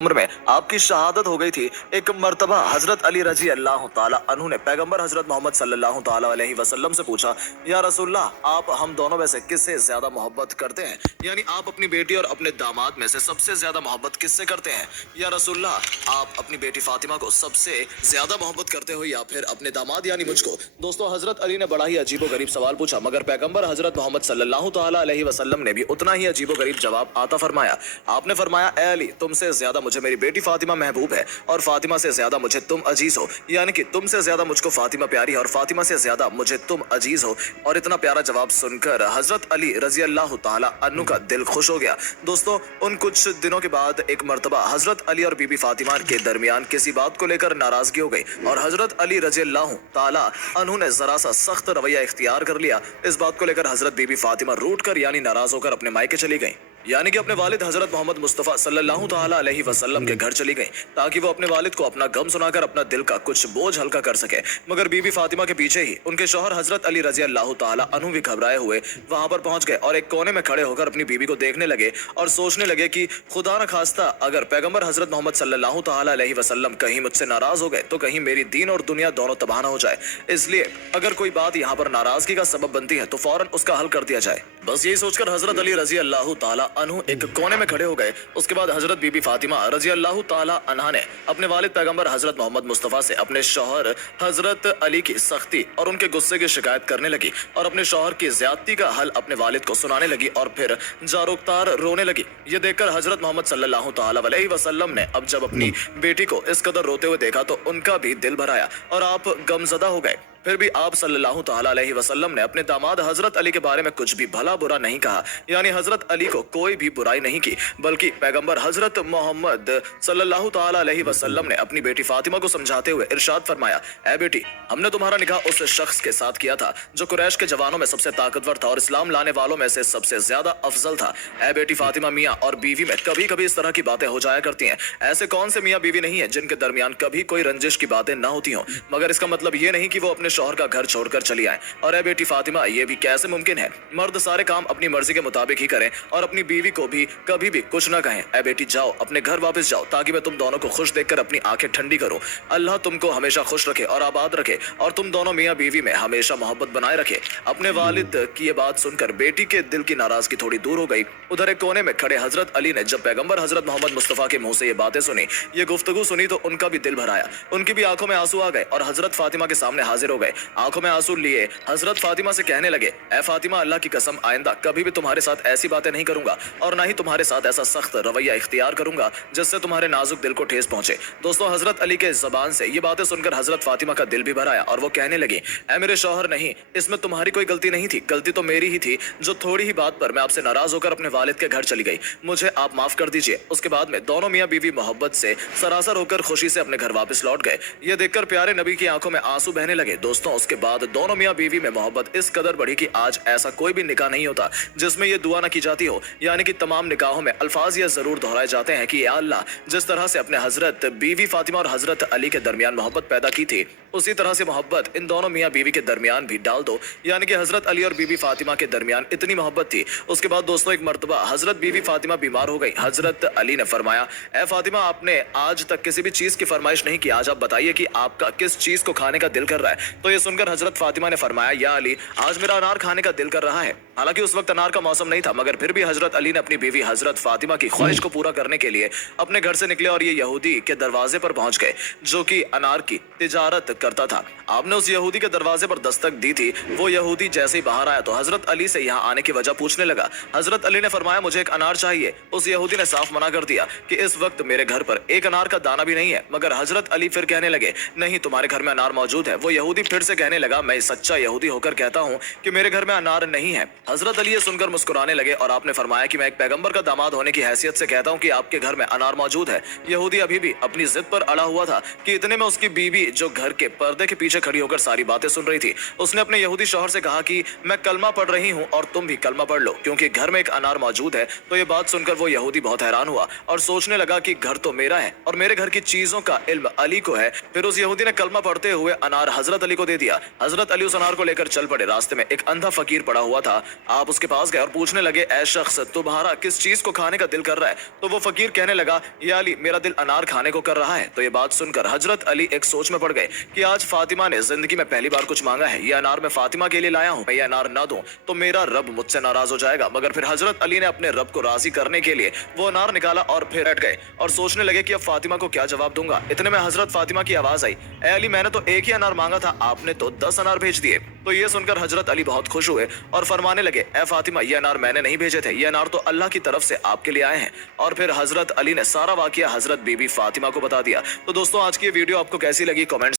उम्र में आपकी शहादत हो गई थी। एक मर्तबा हजरत अली रजी अल्लाह ताला अन्हु ने पैगंबर हजरत मोहम्मद सल्लल्लाहु ताला अलैहि वसल्लम से पूछा, या रसूलल्लाह, आप हम दोनों में से किससे ज्यादा मोहब्बत करते हैं? यानी आप अपनी बेटी और अपने दामाद में से सबसे ज्यादा मोहब्बत किससे करते हैं? या रसूलल्लाह, आप अपनी बेटी फातिमा को सबसे ज्यादा मोहब्बत करते हो या फिर अपने दामाद यानी मुझको? दोस्तों, हजरत अली ने बड़ा ही अजीबो गरीब सवाल पूछा, मगर पैगंबर हजरत मोहम्मद सल्लल्लाहु ताला अलैहि वसल्लम ने भी उतना ही अजीबो गरीब जवाब आता फरमाया। आपने फरमाया, ए अली, तुमसे ज्यादा मुझे मेरी बेटी फातिमा महबूब है और फातिमा से ज्यादा मुझे तुम अजीज हो। यानी कि तुमसे ज्यादा मुझको फातिमा प्यारी है और फातिमा से ज्यादा मुझे तुम अजीज हो। और इतना प्यारा जवाब सुनकर हजरत अली रजी अल्लाह ताला अन्हु का दिल खुश हो गया। दोस्तों, उन कुछ दिनों के बाद एक मर्तबा हजरत अली और बीबी फातिमा के दरमियान किसी बात को लेकर नाराजगी हो गई और हजरत अली रजी अल्लाह ताला अन्हु ने जरा सा सख्त रवैया इख्तियार कर लिया। इस बात को लेकर हजरत बीबी फातिमा रूठ कर यानी नाराज होकर अपने मायके चली गई, यानी कि अपने वालिद हजरत मोहम्मद मुस्तफ़ा सल्लल्लाहु ताला अलैहि वसल्लम के घर चली गई ताकि वो अपने वालिद को अपना गम सुनाकर अपना दिल का कुछ बोझ हल्का कर सके। मगर बीबी फातिमा के पीछे ही उनके शौहर हजरत अली रजी अल्लाह ताला अन्हु भी घबराए हुए वहां पर पहुंच गए और एक कोने में खड़े होकर अपनी बीबी को देखने लगे और सोचने लगे कि खुदा न खास्ता अगर पैगंबर हजरत मोहम्मद सल्लल्लाहु ताला अलैहि वसल्लम कहीं मुझसे नाराज हो गए तो कहीं मेरी दीन और दुनिया दोनों तबाह न हो जाए। इसलिए अगर कोई बात यहाँ पर नाराजगी का सबब बनती है तो फौरन उसका हल कर दिया जाए। बस यही सोचकर हजरत अली रजी अल्लाह ताला अन्हु एक कोने में खड़े हो गए। उसके बाद हजरत बीबी फातिमा रजी अल्लाह ताला अन्हा ने अपने वालिद पैगंबर हजरत मोहम्मद मुस्तफ़ा से अपने शौहर हजरत अली की सख्ती और उनके गुस्से की शिकायत करने लगी और अपने शौहर की ज्यादती का हल अपने वालिद को सुनाने लगी और फिर जारोकतार रोने लगी। ये देखकर हजरत मोहम्मद सल्लल्लाहु ताला अलैहि वसल्लम ने अब जब अपनी बेटी को इस कदर रोते हुए देखा तो उनका भी दिल भर आया और आप गमजदा हो गए। फिर भी आप सल्लल्लाहु ताला अलैहि वसल्लम ने अपने दामाद हजरत अली के बारे में कुछ भी भला बुरा नहीं कहा, यानी हजरत अली को कोई भी बुराई नहीं की, बल्कि पैगंबर हजरत मोहम्मद सल्लल्लाहु ताला अलैहि वसल्लम ने अपनी बेटी फातिमा को समझाते हुए इरशाद फरमाया, ए बेटी, हमने तुम्हारा निकाह उस शख्स के साथ किया था जो कुरैश के जवानों में सबसे ताकतवर था और इस्लाम लाने वालों में से सबसे ज्यादा अफजल था। ए बेटी फातिमा, मियाँ और बीवी में कभी कभी इस तरह की बातें हो जाया करती हैं। ऐसे कौन से मियाँ बीवी नहीं है जिनके दरमियान कभी कोई रंजिश की बातें न होती हों, मगर इसका मतलब ये नहीं कि वो अपने शौहर का घर छोड़कर चली आए। और ए बेटी फातिमा, ये भी कैसे मुमकिन है? मर्द सारे काम अपनी मर्जी के मुताबिक ही करें और अपनी बीवी को भी कभी भी कुछ ना कहें। ए बेटी, जाओ, अपने घर वापस जाओ ताकि मैं तुम दोनों को खुश देखकर अपनी आंखें ठंडी करूं। अल्लाह तुमको हमेशा खुश रखे और आबाद रखे और तुम दोनों मियाँ बीवी में हमेशा मोहब्बत बनाए रखे। अपने वालिद की ये बात सुनकर बेटी के दिल की नाराजगी थोड़ी दूर हो गई। उधर एक कोने में खड़े हजरत अली ने जब पैगंबर हजरत मोहम्मद मुस्तफ़ा के मुंह से ये बातें सुनी, ये गुफ्तगू सुनी, तो उनका भी दिल भर आया। उनकी भी आंखों में आंसू आ गए और हजरत फातिमा के सामने हाजिर हो गए। आंखों में आंसू लिए हजरत फातिमा से कहने लगे, ए फातिमा, अल्लाह की कसम, आइंदा कभी भी तुम्हारे साथ ऐसी बातें नहीं करूंगा और ना ही तुम्हारे साथ ऐसा सख्त रवैया इख्तियार करूंगा जिससे तुम्हारे नाजुक दिल को ठेस पहुंचे। दोस्तों, हजरत अली के जबान से ये बातें सुनकर हजरत फातिमा का दिल भी भर आया और वो कहने लगी, ए मेरे शौहर, नहीं, इसमें तुम्हारी कोई गलती नहीं थी, गलती तो मेरी ही थी जो थोड़ी ही बात पर मैं आपसे नाराज होकर अपने वालिद के घर चली गई। मुझे आप माफ कर दीजिए। उसके बाद में दोनों मियाँ बीवी मोहब्बत से सरासर होकर खुशी से अपने घर वापस लौट गए। ये देखकर प्यारे नबी की आंखों में आंसू बहने लगे। दोस्तों, उसके बाद दोनों मियाँ बीवी में मोहब्बत इस कदर बढ़ी कि आज ऐसा कोई भी निकाह नहीं होता जिसमें ये दुआ न की जाती हो, यानी कि तमाम निकाहों में अल्फाज ये जरूर दोहराए जाते हैं कि या अल्लाह, जिस तरह से अपने हजरत बीवी फातिमा और हजरत अली के दरमियान मोहब्बत पैदा की थी, उसी तरह से मोहब्बत इन दोनों मियाँ बीवी के दरमियान भी डाल दो। यानी कि हजरत अली और बीबी फातिमा के दरमियान इतनी मोहब्बत थी। उसके बाद दोस्तों, एक मर्तबा हजरत बीबी फातिमा बीमार हो गई। हजरत अली ने फरमाया, ए फातिमा, आपने आज तक किसी भी चीज की फरमाइश नहीं की, आज आप बताइए कि आपका किस चीज को खाने का दिल कर रहा है। तो ये सुनकर हजरत फातिमा ने फरमाया, या अली, आज मेरा अनार खाने का दिल कर रहा है। हालांकि उस वक्त अनार का मौसम नहीं था, मगर फिर भी हजरत अली ने अपनी बीवी हजरत फातिमा की ख्वाहिश को पूरा करने के लिए अपने घर से निकले और ये यहूदी के दरवाजे पर पहुंच गए जो कि अनार की तिजारत करता था। आपने उस यहूदी के दरवाजे पर दस्तक दी थी। वो यहूदी जैसे ही बाहर आया तो हजरत अली से यहाँ आने की वजह पूछने लगा। हजरत अली ने फरमाया, मुझे एक अनार चाहिए। उस यहूदी ने साफ मना कर दिया कि इस वक्त मेरे घर पर एक अनार का दाना भी नहीं है। मगर हजरत अली फिर कहने लगे, नहीं, तुम्हारे घर में अनार मौजूद है। वो यहूदी फिर से कहने लगा, मैं सच्चा यहूदी होकर कहता हूँ कि मेरे घर में अनार नहीं है। हजरत अली ये सुनकर मुस्कुराने लगे और आपने फरमाया कि मैं एक पैगंबर का दामाद होने की हैसियत से कहता हूँ कि आपके घर में अनार मौजूद है। यहूदी अभी भी अपनी जिद पर अड़ा हुआ था कि इतने में उसकी बीवी जो घर के पर्दे के पीछे खड़ी होकर सारी बातें सुन रही थी, उसने अपने यहूदी शौहर से कहा कि मैं कलमा पढ़ रही हूँ और तुम भी कलमा पढ़ लो, क्योंकि घर में एक अनार मौजूद है। तो ये बात सुनकर वो यहूदी बहुत हैरान हुआ और सोचने लगा कि घर तो मेरा है और मेरे घर की चीजों का इल्म अली को है। फिर उस यहूदी ने कलमा पढ़ते हुए अनार हजरत अली को दे दिया। हजरत अली उस अनार को लेकर चल पड़े। रास्ते में एक अंधा फकीर पड़ा हुआ था। आप उसके पास गए और पूछने लगे, ऐ शख्स तुम्हारा किस चीज को खाने का दिल कर रहा है? तो वो फकीर कहने लगा, या अली मेरा दिल अनार खाने को कर रहा है। तो ये बात सुनकर हजरत अली एक सोच में पड़ गए कि आज फातिमा ने जिंदगी में पहली बार कुछ मांगा है, ये अनार मैं फातिमा के लिए लाया हूँ, मैं ये अनार ना दूं तो मेरा रब मुझसे नाराज हो जाएगा। मगर फिर हजरत अली ने अपने रब को राजी करने के लिए वो अनार निकाला और फिर बैठ गए और सोचने लगे कि अब फातिमा को क्या जवाब दूंगा। इतने में हजरत फातिमा की आवाज आई, ए अली मैंने तो एक ही अनार मांगा था, आपने तो 10 अनार भेज दिए। तो ये सुनकर हजरत अली बहुत खुश हुए और फरमाने लगे, ए फातिमा ये अनार मैंने नहीं भेजे थे, ये अनार तो अल्लाह की तरफ से आपके लिए आए हैं। और फिर हजरत अली ने सारा वाकया हजरत बीबी फातिमा को बता दिया। तो दोस्तों आज की ये वीडियो आपको कैसी लगी कमेंट्स